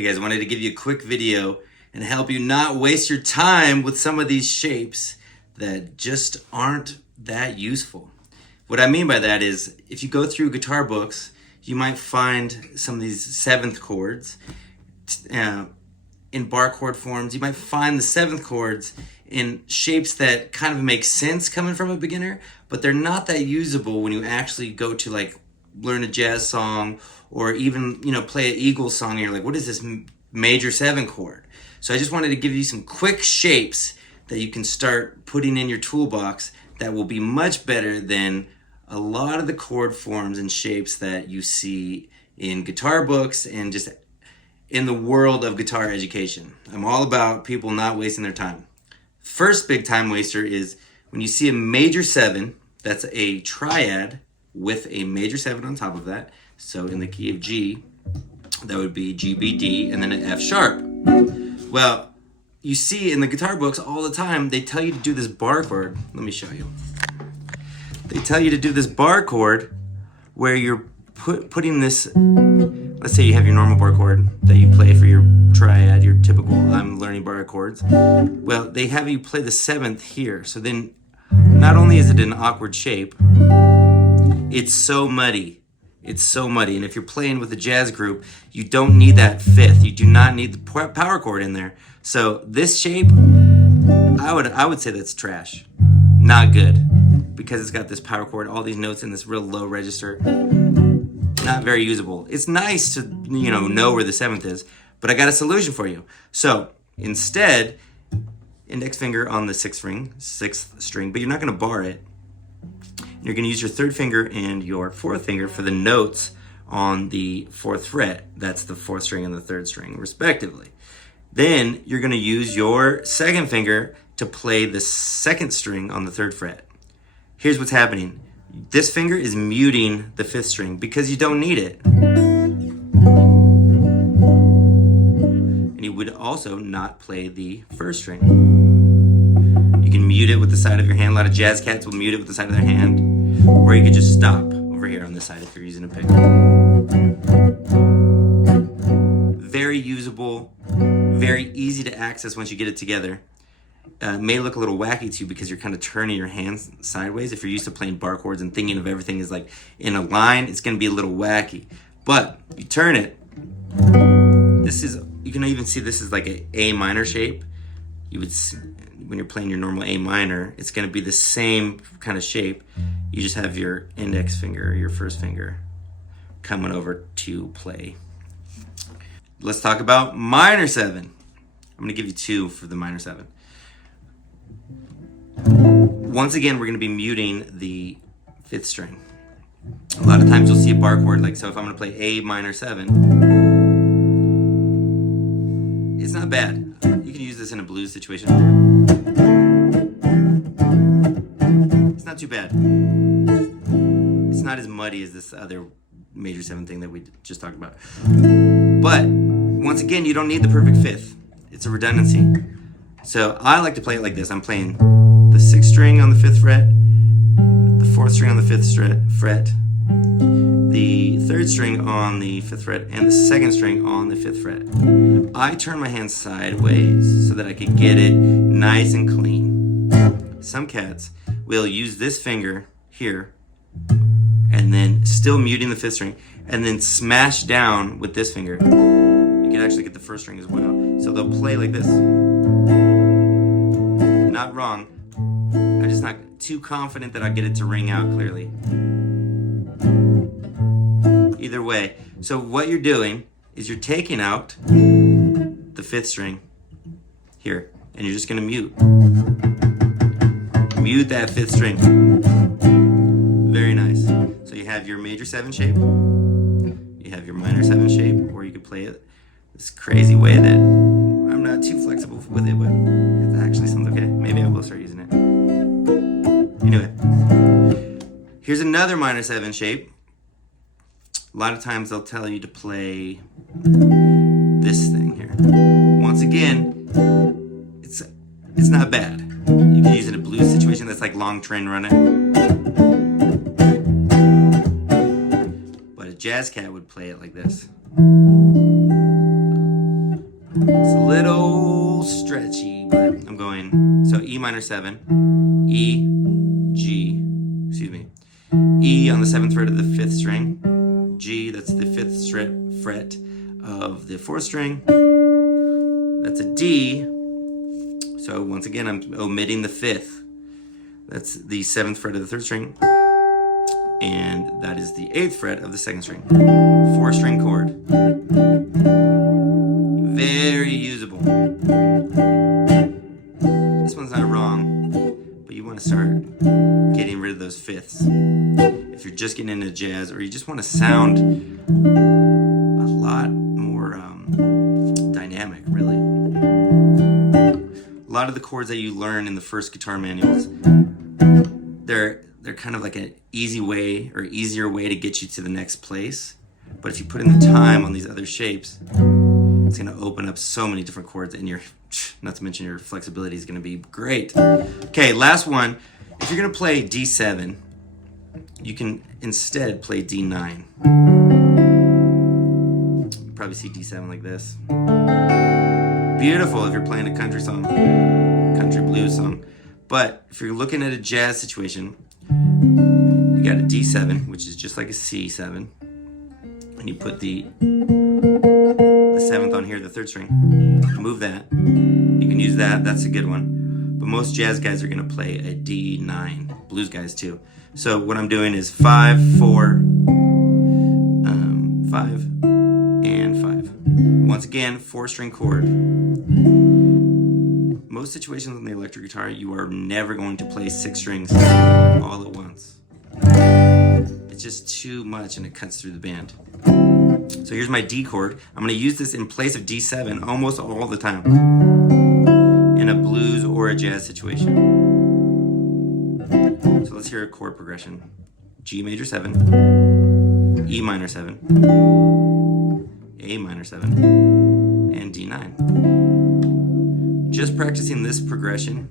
Hey guys, I wanted to give you a quick video and help you not waste your time with some of these shapes that just aren't that useful. What I mean by that is, if you go through guitar books, you might find some of these seventh chords in bar chord forms. You might find the seventh chords in shapes that kind of make sense coming from a beginner, but they're not that usable when you actually go to like learn a jazz song or even, play an Eagles song and you're like, what is this major 7 chord? So I just wanted to give you some quick shapes that you can start putting in your toolbox that will be much better than a lot of the chord forms and shapes that you see in guitar books and just in the world of guitar education. I'm all about people not wasting their time. First big time waster is when you see a major 7, that's a triad with a major 7 on top of that. So in the key of G, that would be G, B, D, and then an F sharp. Well, you see in the guitar books all the time, they tell you to do this bar chord. Let me show you. They tell you to do this bar chord where you're putting this, let's say you have your normal bar chord that you play for your triad, your typical I'm learning bar chords. Well, they have you play the 7th here. So then not only is it an awkward shape, it's so muddy. It's so muddy. And if you're playing with a jazz group, you don't need that 5th. You do not need the power chord in there. So this shape, I would say that's trash. Not good. Because it's got this power chord, all these notes in this real low register. Not very usable. It's nice to, know where the 7th is, but I got a solution for you. So instead, index finger on the 6th string, but you're not going to bar it. You're going to use your 3rd finger and your 4th finger for the notes on the 4th fret. That's the 4th string and the 3rd string, respectively. Then you're going to use your 2nd finger to play the 2nd string on the 3rd fret. Here's what's happening. This finger is muting the 5th string because you don't need it. And you would also not play the 1st string. You can mute it with the side of your hand. A lot of jazz cats will mute it with the side of their hand. Or you could just stop over here on this side if you're using a pick. Very usable, very easy to access once you get it together. It may look a little wacky to you because you're kind of turning your hands sideways. If you're used to playing bar chords and thinking of everything as like in a line, it's going to be a little wacky. But you turn it. You can even see this is like an A minor shape. You would see, when you're playing your normal A minor, it's going to be the same kind of shape. You just have your index finger, your 1st finger, coming over to play. Let's talk about minor 7. I'm going to give you 2 for the minor 7. Once again, we're going to be muting the 5th string. A lot of times you'll see a bar chord like so. If I'm going to play A minor 7, it's not bad. You can use this in a blues situation. It's not too bad. It's not as muddy as this other major 7 thing that we just talked about. But once again, you don't need the perfect 5th. It's a redundancy. So I like to play it like this. I'm playing the 6th string on the 5th fret, the 4th string on the 5th fret, the 3rd string on the 5th fret, and the 2nd string on the 5th fret. I turn my hand sideways so that I can get it nice and clean. Some cats will use this finger here and then still muting the 5th string and then smash down with this finger. You can actually get the 1st string as well. So they'll play like this. Not wrong. I'm just not too confident that I'll get it to ring out clearly. Either way. So what you're doing is you're taking out the 5th string here, and you're just going to mute. Mute that 5th string. Very nice. So you have your major 7 shape, you have your minor 7 shape, or you could play it this crazy way that I'm not too flexible with it, but it actually sounds okay. Maybe I will start using it. Anyway, here's another minor 7 shape. A lot of times they'll tell you to play this thing here. Once again, it's not bad. You can use it in a blues situation that's like long train running. But a jazz cat would play it like this. It's a little stretchy, but I'm going, so E minor 7, E, G, excuse me, E on the 7th fret of the 5th string, G, that's the 5th fret of the 4th string, that's a D, so once again I'm omitting the 5th, that's the 7th fret of the 3rd string, and that is the 8th fret of the 2nd string. 4-string chord. Very usable. This one's not wrong, but you want to start getting rid of those 5ths. If you're just getting into jazz, or you just want to sound a lot more dynamic, really. A lot of the chords that you learn in the first guitar manuals, they're kind of like an easy way or easier way to get you to the next place. But if you put in the time on these other shapes, it's going to open up so many different chords, and not to mention your flexibility is going to be great. Okay, last one. If you're going to play D7, you can instead play D9. You probably see D7 like this. Beautiful if you're playing a country song, country blues song. But if you're looking at a jazz situation, you got a D7, which is just like a C7, and you put the 7th on here, the 3rd string. Move that. You can use that. That's a good one. But most jazz guys are going to play a D9. Blues guys too. So what I'm doing is 5, 4, 5, and 5. Once again, 4-string chord. Most situations on the electric guitar, you are never going to play 6 strings all at once. It's just too much and it cuts through the band. So here's my D chord. I'm going to use this in place of D7 almost all the time in a blues or a jazz situation. So let's hear a chord progression. G major 7, E minor 7, A minor 7, and D9. Just practicing this progression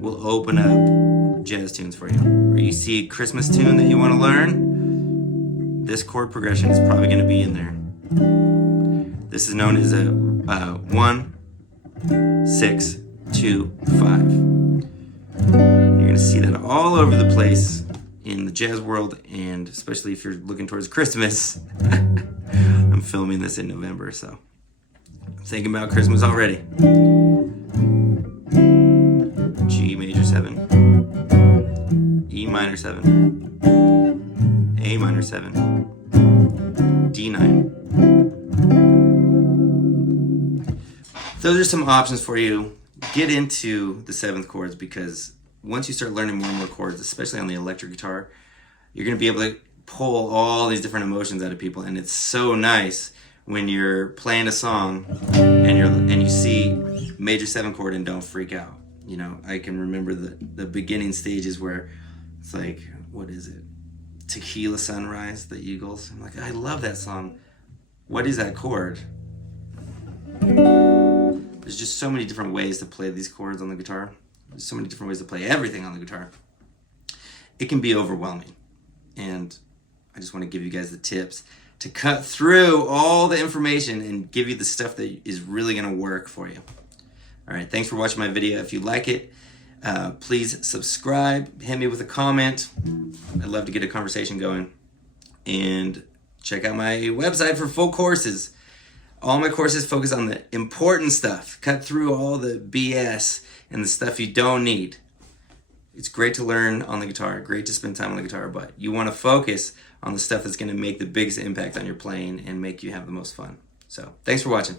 will open up jazz tunes for you. Or you see a Christmas tune that you want to learn, this chord progression is probably going to be in there. This is known as a 1, 6, 2, 5. You're going to see that all over the place in the jazz world, and especially if you're looking towards Christmas. I'm filming this in November, so I'm thinking about Christmas already. G major 7, E minor 7, A minor 7, D9. Those are some options for you. Get into the 7th chords, because once you start learning more and more chords, especially on the electric guitar, you're going to be able to pull all these different emotions out of people, and it's so nice when you're playing a song and you see major 7 chord and don't freak out. You know, I can remember the beginning stages where it's like, what is it? Tequila Sunrise, the Eagles. I'm like, I love that song. What is that chord? There's just so many different ways to play these chords on the guitar. There's so many different ways to play everything on the guitar. It can be overwhelming. And I just want to give you guys the tips to cut through all the information and give you the stuff that is really going to work for you. All right, thanks for watching my video. If you like it, please subscribe, hit me with a comment. I'd love to get a conversation going. And check out my website for full courses. All my courses focus on the important stuff. Cut through all the BS and the stuff you don't need. It's great to learn on the guitar, great to spend time on the guitar, but you want to focus on the stuff that's going to make the biggest impact on your playing and make you have the most fun. So, thanks for watching.